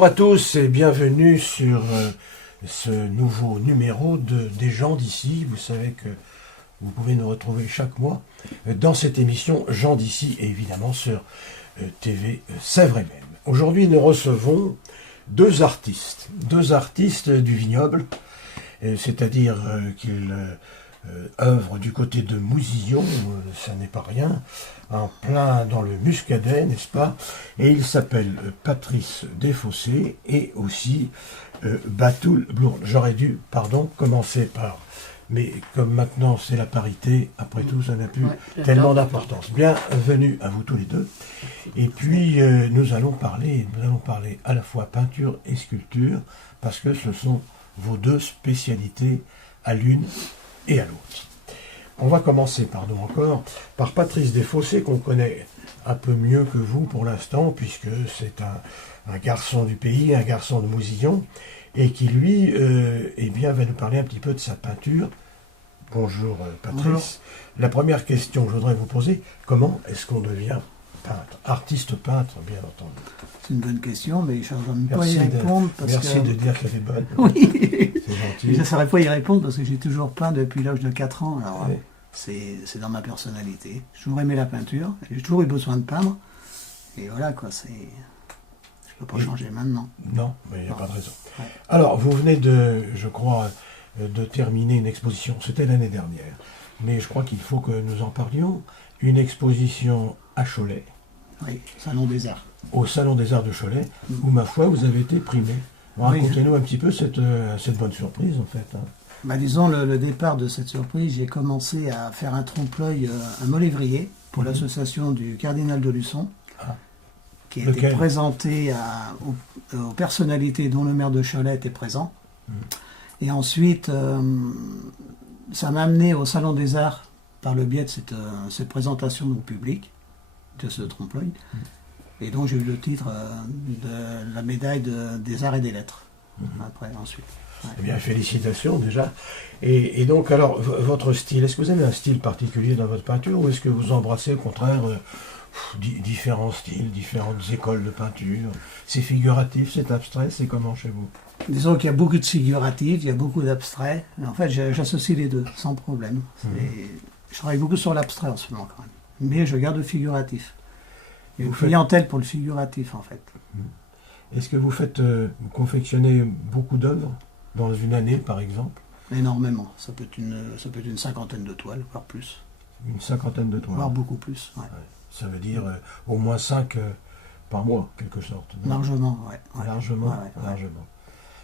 Bonjour à tous et bienvenue sur ce nouveau numéro des gens d'ici. Vous savez que vous pouvez nous retrouver chaque mois dans cette émission Gens d'ici et évidemment sur TV Sèvres même. Aujourd'hui nous recevons deux artistes du vignoble, c'est-à-dire qu'ils œuvrent du côté de Mousillon, ça n'est pas rien, en plein dans le Muscadet, n'est-ce pas? Et il s'appelle Patrice Desfossés et aussi Batoul Blourde. J'aurais dû, commencer par... Mais comme maintenant c'est la parité, après tout ça n'a plus tellement d'importance. Bienvenue à vous tous les deux. Et puis nous allons parler à la fois peinture et sculpture, parce que ce sont vos deux spécialités à l'une et à l'autre. On va commencer, par Patrice Desfossés, qu'on connaît un peu mieux que vous pour l'instant, puisque c'est un garçon du pays, un garçon de Mousillon, et qui, lui, va nous parler un petit peu de sa peinture. Bonjour Patrice. Bonjour. La première question que je voudrais vous poser, comment est-ce qu'on devient peintre? Artiste peintre, bien entendu. C'est une bonne question, mais je ne saurais pas y répondre. Merci de dire qu'elle est bonne. Oui, c'est gentil. Je ne saurais pas y répondre parce que j'ai toujours peint depuis l'âge de 4 ans. Alors, oui. C'est dans ma personnalité. J'ai toujours aimé la peinture, j'ai toujours eu besoin de peindre. Et voilà, quoi, c'est... Je ne peux pas changer maintenant. Non, mais il n'y a pas de raison. Ouais. Alors, vous venez de terminer une exposition, c'était l'année dernière. Mais je crois qu'il faut que nous en parlions. Une exposition à Cholet. Oui, Salon des Arts. Au Salon des Arts de Cholet, où, ma foi, vous avez été primé. Racontez-nous un petit peu cette bonne surprise, en fait. Disons, le départ de cette surprise, j'ai commencé à faire un trompe-l'œil à Molévrier pour l'association du Cardinal de Luçon, qui était présenté aux personnalités dont le maire de Cholet était présent. Et ensuite, ça m'a amené au Salon des Arts par le biais de cette présentation au public, de ce trompe-l'œil. Et donc j'ai eu le titre de la médaille des arts et des lettres, ensuite. Ouais. Eh bien, félicitations déjà. Et donc, alors, votre style, est-ce que vous avez un style particulier dans votre peinture ou est-ce que vous embrassez au contraire différents styles, différentes écoles de peinture? C'est figuratif, c'est abstrait, c'est comment chez vous? Disons qu'il y a beaucoup de figuratif, il y a beaucoup d'abstrait. En fait, j'associe les deux, sans problème. Je travaille beaucoup sur l'abstrait en ce moment quand même. Mais je garde le figuratif. Il y a une clientèle pour le figuratif, en fait. Est-ce que vous confectionnez beaucoup d'œuvres dans une année, par exemple? Énormément. Ça peut être une cinquantaine de toiles, voire plus. Une cinquantaine de toiles? Voire beaucoup plus, ouais. Ça veut dire au moins 5 par mois, quelque sorte. Non? Largement, ouais. Largement.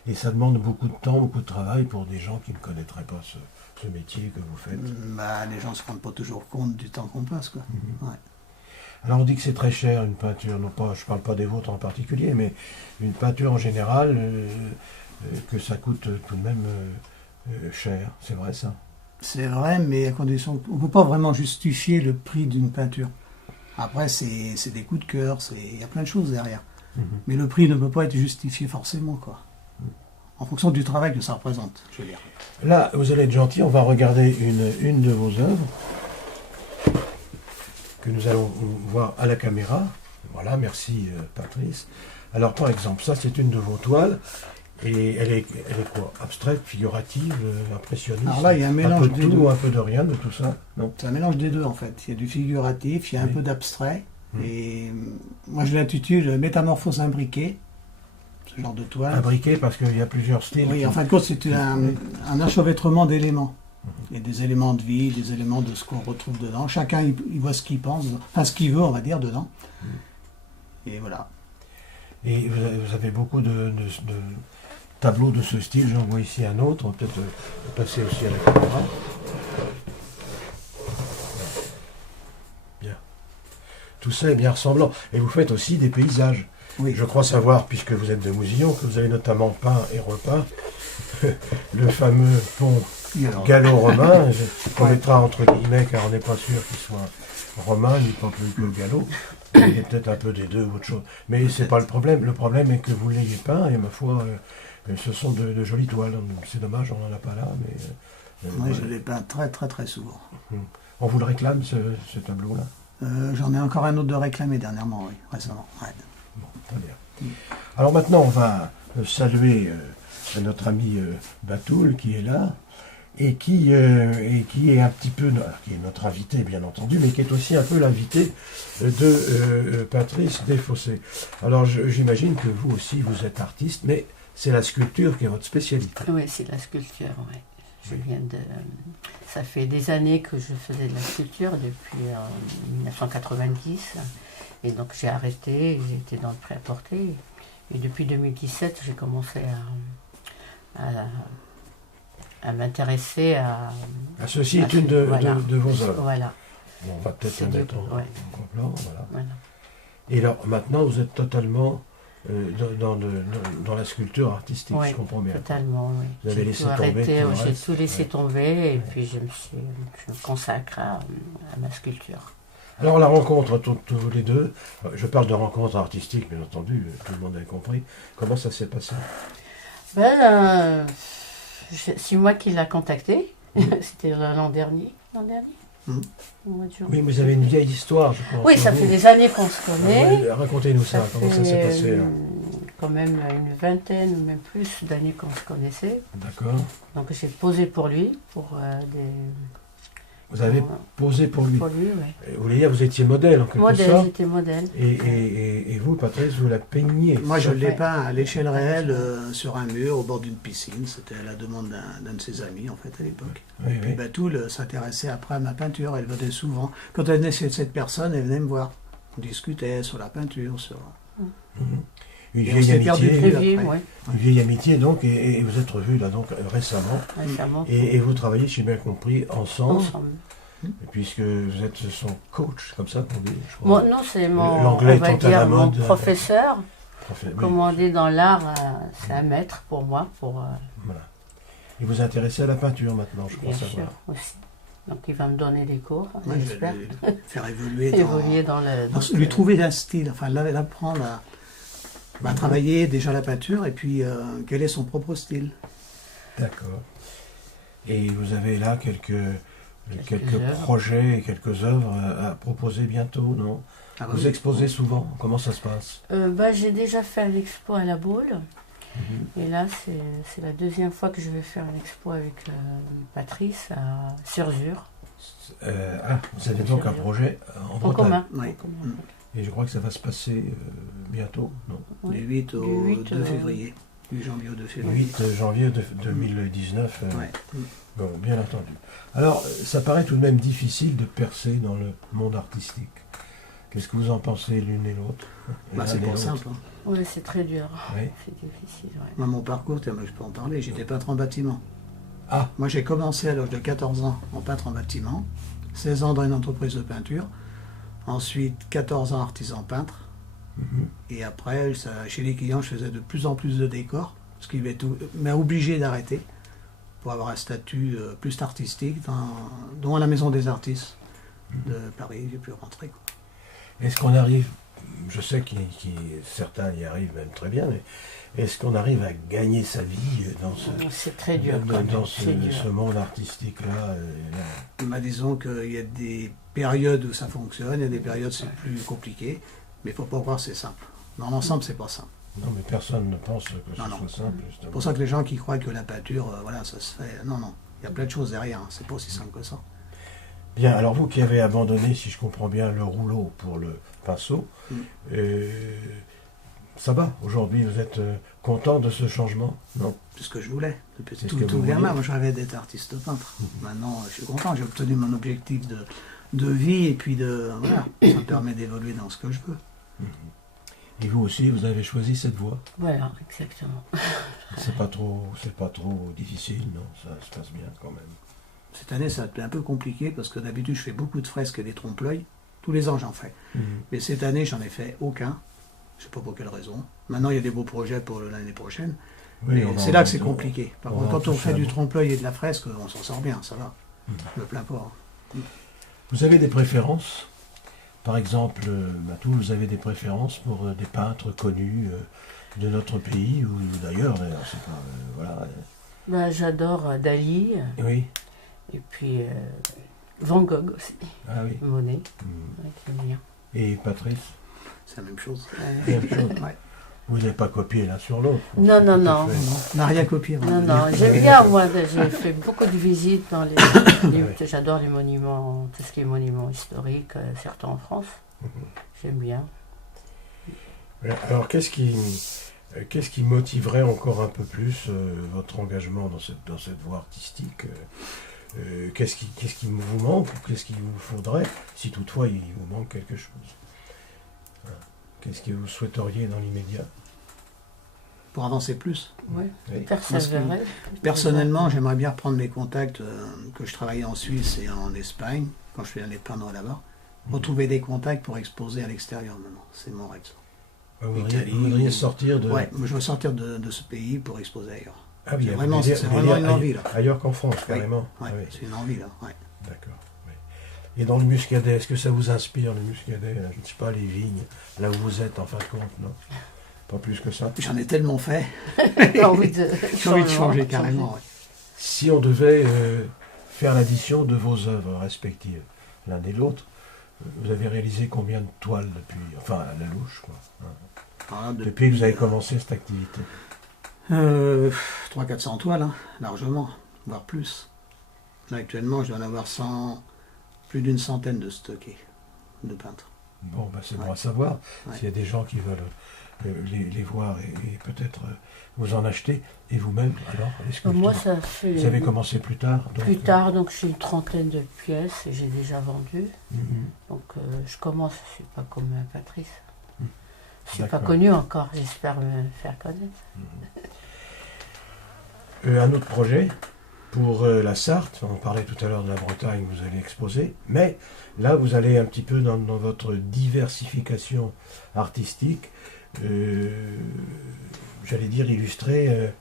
Et ça demande beaucoup de temps, beaucoup de travail pour des gens qui ne connaîtraient pas ce métier que vous faites. Les gens ne se rendent pas toujours compte du temps qu'on passe, quoi. Alors on dit que c'est très cher une peinture, non pas, je ne parle pas des vôtres en particulier, mais une peinture en général, que ça coûte tout de même cher, c'est vrai ça? C'est vrai, mais à condition on ne peut pas vraiment justifier le prix d'une peinture. Après, c'est des coups de cœur, il y a plein de choses derrière. Mais le prix ne peut pas être justifié forcément, quoi. En fonction du travail que ça représente, je veux dire. Là, vous allez être gentil, on va regarder une de vos œuvres que nous allons voir à la caméra. Voilà, merci Patrice. Alors par exemple, ça c'est une de vos toiles, et elle est quoi? Abstraite, figurative, impressionniste? Alors là, il y a un mélange des deux. Un peu de rien, de tout ça? Non. C'est un mélange des deux en fait. Il y a du figuratif, il y a un peu d'abstrait, et moi je l'intitule Métamorphose imbriquée. Ce genre de toile. Imbriqué parce qu'il y a plusieurs styles. Oui, en fin de compte, c'est un enchevêtrement d'éléments. Il y a des éléments de vie, des éléments de ce qu'on retrouve dedans. Chacun, il voit ce qu'il pense, enfin ce qu'il veut, on va dire, dedans. Et voilà. Et vous avez beaucoup de tableaux de ce style. J'en vois ici un autre. On va peut-être passer aussi à la caméra. Bien. Tout ça est bien ressemblant. Et vous faites aussi des paysages. Oui. Je crois savoir, puisque vous êtes de Mousillon, que vous avez notamment peint et repeint le fameux pont gallo-romain. On mettra entre guillemets, car on n'est pas sûr qu'il soit romain, ni pas plus que gallo. Il y a peut-être un peu des deux ou autre chose. Mais c'est pas le problème. Le problème est que vous l'ayez peint, et ma foi, ce sont de jolies toiles. C'est dommage, on n'en a pas là. Mais, je l'ai peint très très très souvent. On vous le réclame, ce tableau-là? J'en ai encore un autre de réclamé dernièrement, oui, récemment. Ouais. Bon, très bien. Alors maintenant, on va saluer notre ami Batoul qui est là et qui est un petit peu, qui est notre invité bien entendu, mais qui est aussi un peu l'invité de Patrice Desfossés. Alors j'imagine que vous aussi vous êtes artiste, mais c'est la sculpture qui est votre spécialité. Oui, c'est la sculpture, oui. Ça fait des années que je faisais de la sculpture, depuis 1990. Et donc j'ai arrêté, j'ai été dans le prêt-à-porter. Et depuis 2017, j'ai commencé à m'intéresser à... Ceci est une de vos œuvres. Voilà. Bon, on va peut-être la mettre en plan. Voilà. Et alors maintenant, vous êtes totalement dans la sculpture artistique, je comprends bien. Totalement, oui. Vous avez laissé tomber j'ai tout laissé tomber et puis je me consacre à ma sculpture. Alors la rencontre, tous les deux, je parle de rencontre artistique, bien entendu, tout le monde a compris. Comment ça s'est passé? C'est moi qui l'a contacté. C'était l'an dernier. Oui, mais vous avez une vieille histoire, je crois. Oui, ça fait des années qu'on se connaît. Racontez-nous ça, comment ça s'est passé? Quand même une vingtaine ou même plus d'années qu'on se connaissait. D'accord. Donc j'ai posé pour lui, Vous avez posé pour lui? Pour lui, oui. Vous voulez dire, vous étiez modèle en quelque sorte? J'étais modèle. Et vous, Patrice, vous la peigniez? Moi, je l'ai peint à l'échelle réelle sur un mur au bord d'une piscine. C'était à la demande d'un de ses amis, en fait, à l'époque. Et puis Batoul s'intéressait après à ma peinture. Elle venait souvent. Quand elle venait chez cette personne, elle venait me voir. On discutait sur la peinture, sur... Une vieille amitié, donc, et vous êtes revus là donc récemment. Et vous travaillez, j'ai bien compris, ensemble. Puisque vous êtes son coach, comme ça qu'on dit, je crois. Non, c'est mon professeur. Comme on dit dans l'art, c'est un maître pour moi. Voilà. Et vous intéressez à la peinture maintenant, je crois savoir. Bien sûr, aussi. Donc il va me donner des cours, j'espère. Faire évoluer dans le... lui trouver un style, enfin l'apprendre à travailler déjà la peinture et puis quel est son propre style. D'accord. Et vous avez là quelques projets et quelques œuvres à proposer bientôt, non? Vous exposez souvent? Comment ça se passe? J'ai déjà fait un expo à la Baule. Et là, c'est la deuxième fois que je vais faire un expo avec Patrice à Cerzure. Vous avez donc un projet en Bretagne? Commun. Oui. Et je crois que ça va se passer bientôt, non? Du 8 au 2 février. Du janvier au 2 février. 8 janvier 2019. Bon, bien entendu. Alors, ça paraît tout de même difficile de percer dans le monde artistique. Qu'est-ce que vous en pensez l'une et l'autre? C'est pas simple. Oui, c'est très dur. Oui. C'est difficile. Moi, mon parcours, je peux en parler, j'étais peintre en bâtiment. Ah. Moi, j'ai commencé à l'âge de 14 ans en peintre en bâtiment, 16 ans dans une entreprise de peinture, ensuite 14 ans artisan peintre, et après, chez les clients, je faisais de plus en plus de décors, ce qui m'a obligé d'arrêter pour avoir un statut plus artistique, dont à la Maison des Artistes de Paris, j'ai pu rentrer. Est-ce qu'on arrive, je sais que certains y arrivent même très bien, mais est-ce qu'on arrive à gagner sa vie dans c'est très dur, ce monde artistique-là? Disons qu'il y a des périodes où ça fonctionne, il y a des périodes où c'est plus compliqué, mais il ne faut pas croire que c'est simple. Dans l'ensemble, c'est pas simple. Non, mais personne ne pense que ce soit simple, justement. C'est pour ça que les gens qui croient que la peinture, ça se fait... Non, il y a plein de choses derrière, c'est pas aussi simple que ça. Bien, alors vous qui avez abandonné, si je comprends bien, le rouleau pour le pinceau, ça va, aujourd'hui, vous êtes content de ce changement? Non? C'est ce que je voulais. Depuis tout gamin, moi je rêvais d'être artiste peintre. Maintenant, je suis content, j'ai obtenu mon objectif de vie, et puis voilà, ça me permet d'évoluer dans ce que je veux. Et vous aussi, vous avez choisi cette voie? Voilà, exactement. C'est pas trop difficile, non? Ça se passe bien quand même. Cette année, ça a été un peu compliqué, parce que d'habitude, je fais beaucoup de fresques et des trompe-l'œil. Tous les ans, j'en fais. Mais cette année, j'en ai fait aucun. Je ne sais pas pour quelle raison. Maintenant, il y a des beaux projets pour l'année prochaine. Oui, mais c'est là que c'est compliqué. Par contre, quand on fait du trompe-l'œil et de la fresque, on s'en sort bien, ça va. Je me plains pas. Vous avez des préférences? Par exemple, Matou, vous avez des préférences pour des peintres connus de notre pays ou d'ailleurs, c'est pas, voilà. J'adore Dali. Oui. Et puis Van Gogh aussi. Ah oui. Monet. Avec le mien. Et Patrice? C'est la même chose. Même chose. Ouais. Vous n'avez pas copié l'un sur l'autre. Non, non, non. On n'a rien copié. Non, non, j'aime bien, moi, j'ai fait beaucoup de visites dans j'adore les monuments, tout ce qui est monuments historiques, certains en France. J'aime bien. Alors, qu'est-ce qui motiverait encore un peu plus votre engagement dans cette voie artistique qu'est-ce qui vous manque ou qu'est-ce qu'il vous faudrait, si toutefois il vous manque quelque chose? Qu'est-ce que vous souhaiteriez dans l'immédiat? Pour avancer plus. Oui, persévérer. Personnellement, j'aimerais bien reprendre mes contacts que je travaillais en Suisse et en Espagne, quand je faisais les peindre là-bas. Retrouver des contacts pour exposer à l'extérieur maintenant. C'est mon rêve. Vous voudriez sortir de... Oui, je veux sortir de ce pays pour exposer ailleurs. Ah oui, c'est vraiment une envie là. Ailleurs qu'en France, carrément. Oui, oui. C'est une envie là. Ouais. D'accord. Oui. Et dans le Muscadet, est-ce que ça vous inspire le Muscadet là, je ne sais pas, les vignes, là où vous êtes en fin de compte, non? Pas plus que ça. J'en ai tellement fait. J'ai envie de changer carrément. Ouais. Si on devait faire l'addition de vos œuvres respectives, l'un et l'autre, vous avez réalisé combien de toiles depuis, enfin à la louche, quoi, hein, depuis que vous avez commencé cette activité? 300-400 toiles, hein, largement, voire plus. Là, actuellement, je dois en avoir plus d'une centaine de stockés de peintres. Bon, ben, c'est bon à savoir. S'il y a des gens qui veulent les voir et peut-être vous en acheter, et vous-même, alors, est-ce que moi, ça fait... Vous avez commencé plus tard? Plus tard, donc j'ai une trentaine de pièces et j'ai déjà vendu. Donc je commence, je ne suis pas comme Patrice. Je ne suis pas connue encore, j'espère me faire connaître. Un autre projet pour la Sarthe, on parlait tout à l'heure de la Bretagne, vous allez exposer, mais là vous allez un petit peu dans votre diversification artistique, j'allais dire illustrer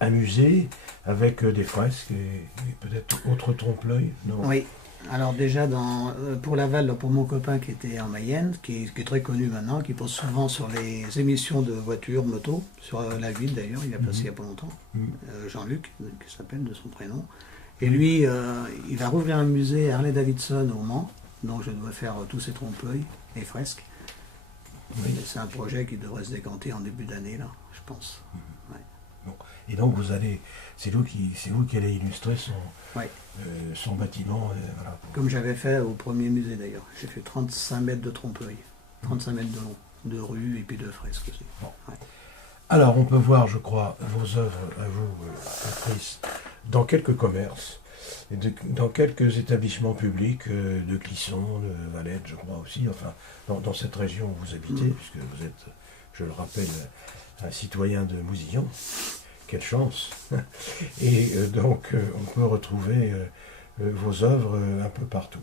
un musée avec des fresques et peut-être autre trompe-l'œil, non? Oui. Alors déjà, pour Laval, pour mon copain qui était en Mayenne, qui est très connu maintenant, qui pose souvent sur les émissions de voitures, motos, sur la ville d'ailleurs, il a passé il n'y a pas longtemps, Jean-Luc, qui s'appelle de son prénom. Et lui, il va rouvrir un musée Harley-Davidson au Mans, donc je dois faire tous ses trompe-l'œil et fresques. Oui. C'est un projet qui devrait se décanter en début d'année, là, je pense. Ouais. Bon. Et donc c'est vous qui allez illustrer son bâtiment. Voilà. Comme j'avais fait au premier musée d'ailleurs. J'ai fait 35 mètres de trompe-l'œil, 35 mètres de long, de rue et puis de fresques aussi. Bon. Ouais. Alors on peut voir, je crois, vos œuvres à vous, Patrice, dans quelques commerces, et dans quelques établissements publics de Clisson, de Valette, je crois aussi, enfin dans cette région où vous habitez, puisque vous êtes, je le rappelle, un citoyen de Mousillon. Quelle chance! Et donc, on peut retrouver vos œuvres un peu partout.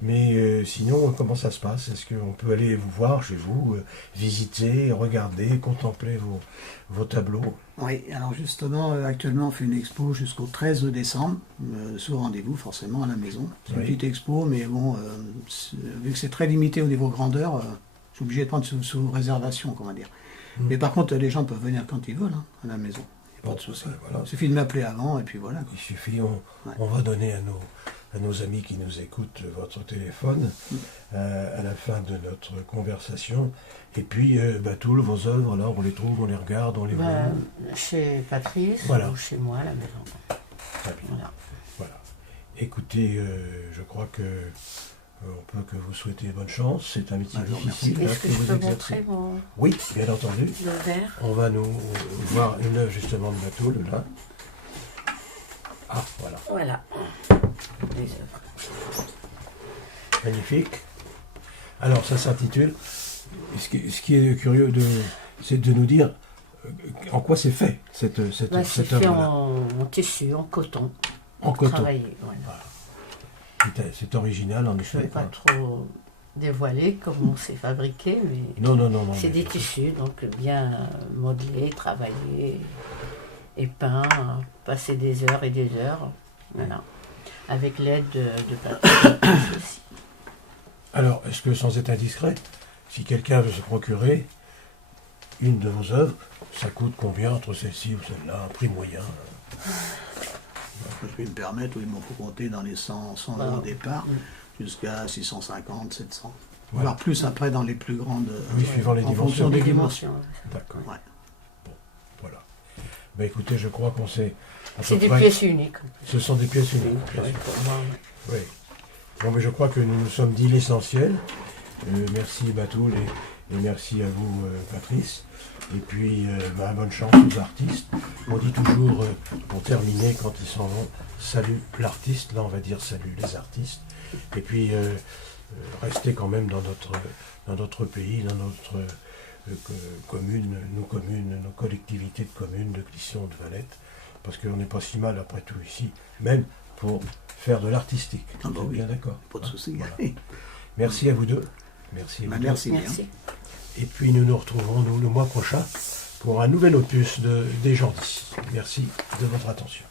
Mais sinon, comment ça se passe? Est-ce qu'on peut aller vous voir chez vous, visiter, regarder, contempler vos tableaux? Oui, alors justement, actuellement, on fait une expo jusqu'au 13 décembre, sous rendez-vous forcément à la maison. C'est une petite expo, mais bon, vu que c'est très limité au niveau grandeur, je suis obligé de prendre sous réservation, comment dire. Mais par contre, les gens peuvent venir quand ils veulent, hein, à la maison. Pas de souci. Voilà. Il suffit de m'appeler avant et puis voilà. Il suffit, on va donner à nos amis qui nous écoutent votre téléphone à la fin de notre conversation. Et puis, toutes vos œuvres, là, on les trouve, on les regarde, on les voit. Chez Patrice ou chez moi à la maison. Très bien. Voilà. Écoutez, je crois que on peut que vous souhaiter bonne chance. C'est un métier difficile. Est-ce que je peux montrer mon... Oui, bien entendu. Le verre. On va nous voir une œuvre justement de Batoul, là. Ah, voilà. Voilà. Les œuvres. Magnifique. Alors, ça s'intitule... Ce qui est curieux, c'est de nous dire en quoi c'est fait, cette œuvre-là. C'est fait en tissu, en coton. En coton. Travaillé, voilà. C'est original, en effet. Je ne vais pas trop dévoiler comment c'est fabriqué, mais non, c'est des tissus, donc bien modelés, travaillés, et peints, passer des heures et des heures, voilà, avec l'aide de papier aussi. Alors, est-ce que sans être indiscret, si quelqu'un veut se procurer une de vos œuvres, ça coûte combien entre celle-ci ou celle-là, un prix moyen? Je peux me permettre, il m'en faut compter dans les 100 euros au départ, jusqu'à 650, 700. voire plus après dans les plus grandes... Oui, suivant les en dimensions. fonction des dimensions. D'accord. Ouais. Bon, voilà. Ben écoutez, je crois qu'on s'est... C'est des pièces uniques. Ce sont des pièces uniques, bien sûr. Pour moi, Oui. Bon, mais je crois que nous nous sommes dit l'essentiel. Merci Batoul et merci à vous Patrice. Et puis bonne chance aux artistes. On dit toujours, pour terminer, quand ils s'en vont, salut l'artiste. Là on va dire salut les artistes. Et puis restez quand même dans notre pays, dans notre commune, nos collectivités de communes de Clisson, de Valette. Parce qu'on n'est pas si mal après tout ici, même pour faire de l'artistique. Ah bah oui, bien d'accord. Pas de souci. Voilà. Merci à vous deux. Merci. Merci bien. merci. Et puis nous nous retrouvons le mois prochain pour un nouvel opus des gens d'ici. Merci de votre attention.